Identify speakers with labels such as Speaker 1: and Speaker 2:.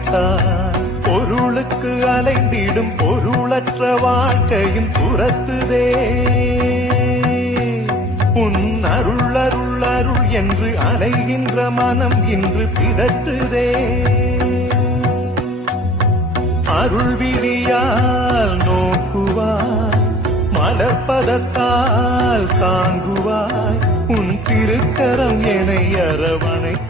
Speaker 1: வைத்தாய் பொருளுக்கு அலைந்திடும் பொருளற்ற வாழ்க்கையும் துரத்துதே. உன் அருள் அருள் அருள் என்று அலைகின்ற மனம் இன்று பிதற்றுதே. அருள் விழியால் நோக்குவாய் மலர்பதத்தால் தாங்குவாய் உன் திருக்கரம் என என்னை அரவணைத்து